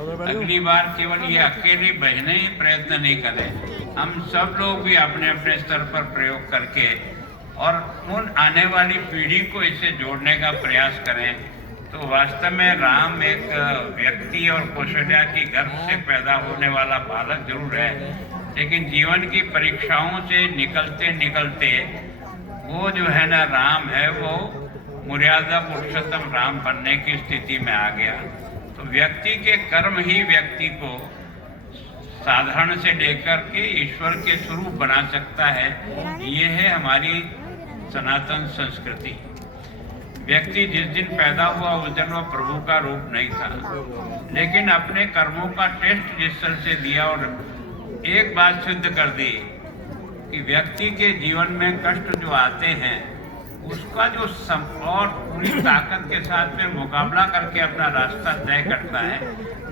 अगली बार केवल ये अकेली बहनें ही प्रयत्न नहीं करें, हम सब लोग भी अपने अपने स्तर पर प्रयोग करके और उन आने वाली पीढ़ी को इससे जोड़ने का प्रयास करें। तो वास्तव में राम एक व्यक्ति और कौशल्या की गर्भ से पैदा होने वाला बालक जरूर है, लेकिन जीवन की परीक्षाओं से निकलते निकलते वो जो है ना राम है, वो मर्यादा पुरुषोत्तम राम बनने की स्थिति में आ गया। तो व्यक्ति के कर्म ही व्यक्ति को साधारण से लेकर के ईश्वर के स्वरूप बना सकता है। ये है हमारी सनातन संस्कृति। व्यक्ति जिस दिन पैदा हुआ उस दिन वो प्रभु का रूप नहीं था, लेकिन अपने कर्मों का टेस्ट जिस तरह से दिया और एक बात सिद्ध कर दी कि व्यक्ति के जीवन में कष्ट जो आते हैं उसका जो और पूरी ताकत के साथ में मुकाबला करके अपना रास्ता तय करता है।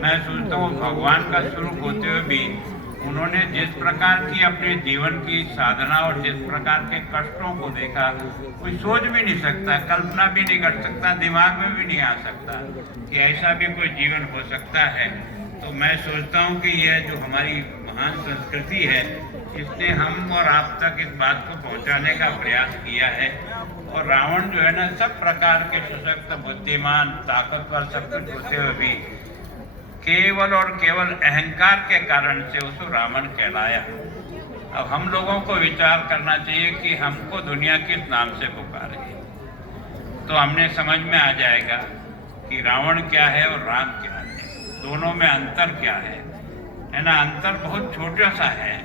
मैं सोचता हूँ भगवान का स्वरूप होते हुए भी उन्होंने जिस प्रकार की अपने जीवन की साधना और जिस प्रकार के कष्टों को देखा, कोई सोच भी नहीं सकता, कल्पना भी नहीं कर सकता, दिमाग में भी नहीं आ सकता कि ऐसा भी कोई जीवन हो सकता है। तो मैं सोचता हूँ कि यह जो हमारी महान संस्कृति है, इसने हम और आप तक इस बात को पहुँचाने का प्रयास किया है। और रावण जो है ना, सब प्रकार के सशक्त, बुद्धिमान, ताकतवर सब कुछ होते हुए भी केवल और केवल अहंकार के कारण से उसको रावण कहलाया। अब हम लोगों को विचार करना चाहिए कि हमको दुनिया किस नाम से पुकारे, तो हमने समझ में आ जाएगा कि रावण क्या है और राम क्या है, दोनों में अंतर क्या है ना। अंतर बहुत छोटा सा है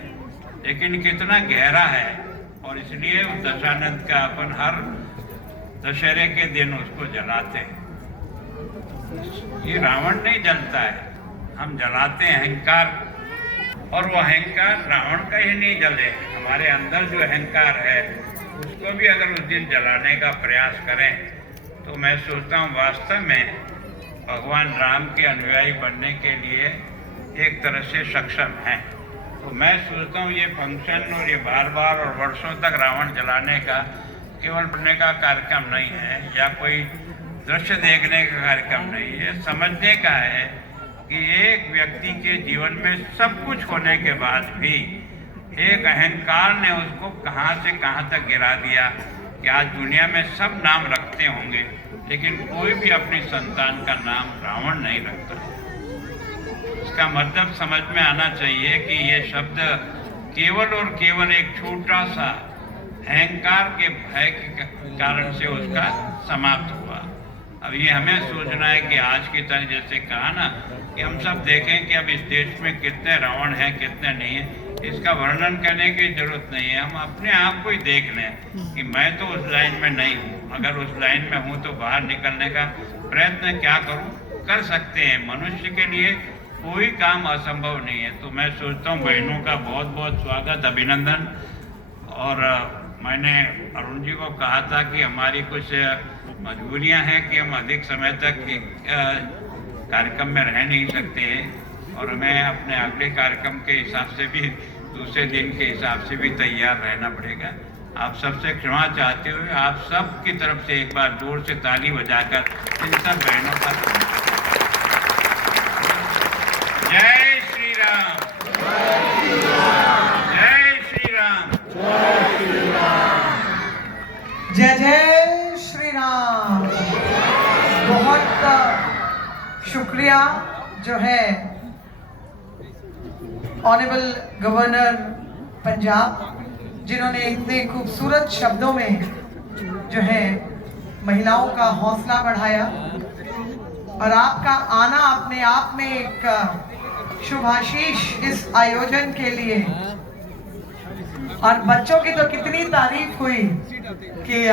लेकिन कितना गहरा है। और इसलिए उस दशानंद का अपन हर दशहरे के दिन उसको जलाते हैं। ये रावण नहीं जलता है, हम जलाते हैं अहंकार। और वो अहंकार रावण का ही नहीं जले, हमारे अंदर जो अहंकार है उसको भी अगर उस दिन जलाने का प्रयास करें तो मैं सोचता हूँ वास्तव में भगवान राम के अनुयायी बनने के लिए एक तरह से सक्षम हैं। तो मैं सोचता हूँ ये फंक्शन और ये बार बार और वर्षों तक रावण जलाने का केवल पढ़ने का कार्यक्रम नहीं है या कोई दृश्य देखने का कार्यक्रम नहीं है, समझने का है कि एक व्यक्ति के जीवन में सब कुछ होने के बाद भी एक अहंकार ने उसको कहाँ से कहाँ तक गिरा दिया कि आज दुनिया में सब नाम रखते होंगे लेकिन कोई भी अपनी संतान का नाम रावण नहीं रखता। इसका मतलब समझ में आना चाहिए कि ये शब्द केवल और केवल एक छोटा सा अहंकार के भय के कारण से उसका समाप्त हुआ। अब ये हमें सोचना है कि आज की तरह जैसे कहा ना कि हम सब देखें कि अब इस देश में कितने रावण हैं कितने नहीं हैं, इसका वर्णन करने की जरूरत नहीं है। हम अपने आप को ही देख लें कि मैं तो उस लाइन में नहीं हूँ, अगर उस लाइन में हूँ तो बाहर निकलने का प्रयत्न क्या करूँ, कर सकते हैं। मनुष्य के लिए कोई काम असंभव नहीं है। तो मैं सोचता हूँ बहनों का बहुत बहुत स्वागत, अभिनंदन। और मैंने अरुण जी को कहा था कि हमारी कुछ मजबूरियां हैं कि हम अधिक समय तक कार्यक्रम में रह नहीं सकते हैं और हमें अपने अगले कार्यक्रम के हिसाब से भी दूसरे दिन के हिसाब से भी तैयार रहना पड़ेगा। आप सबसे क्षमा चाहते हुए आप सब की तरफ से एक बार जोर से ताली बजाकर इन सब बहनों का जय श्री राम, जय श्री राम, जय जय श्री राम। बहुत शुक्रिया जो है ऑनरेबल गवर्नर पंजाब, जिन्होंने इतने खूबसूरत शब्दों में जो है महिलाओं का हौसला बढ़ाया। और आपका आना अपने आप में एक शुभाशीष इस आयोजन के लिए। और बच्चों की तो कितनी तारीफ हुई कि